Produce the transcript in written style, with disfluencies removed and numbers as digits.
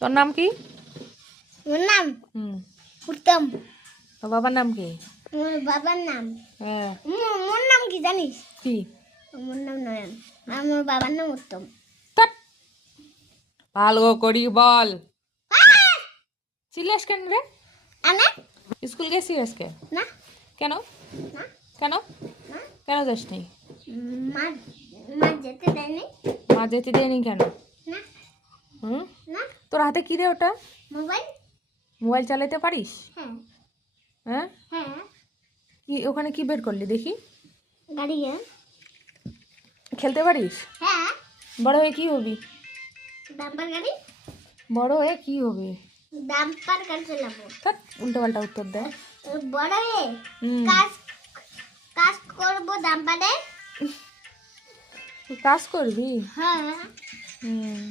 তোর নাম কি? মোর নাম হুম। উত্তম। তোর বাবার নাম কি? মোর বাবার নাম হ্যাঁ। মোর নাম কি জানিস? কি? মোর নাম নয়ন আর মোর বাবার নাম উত্তম। ধ্যাৎ, ভালো করি বল। চিল্লাস কেন রে? আনে স্কুল গেছিস আজকে? না কেন? না কেন? না কেন যাস নি? মা মা যেতে দেয়নি। মা যেতে দেয়নি কেন? না হুম। না তোর হাতে কি রে ওটা? মোবাইল। মোবাইল চালাতে পারিস? হ্যাঁ হ্যাঁ। হ্যাঁ কি ওখানে কি বের করলি দেখি? গাড়ি হ্যাঁ খেলতে পারিস? হ্যাঁ বড় হয়ে কি হবি? ডাম্পার গাড়ি বড় হয়ে কি হবি? ডাম্পার গাড়ি চালাবো। ধ্যাৎ, উল্টো পাল্টা উত্তর দেয়। বড় হয়ে হুম। কাজ কাজ করবো ডাম্পারে। তুই কাজ করবি? হ্যাঁ হুম।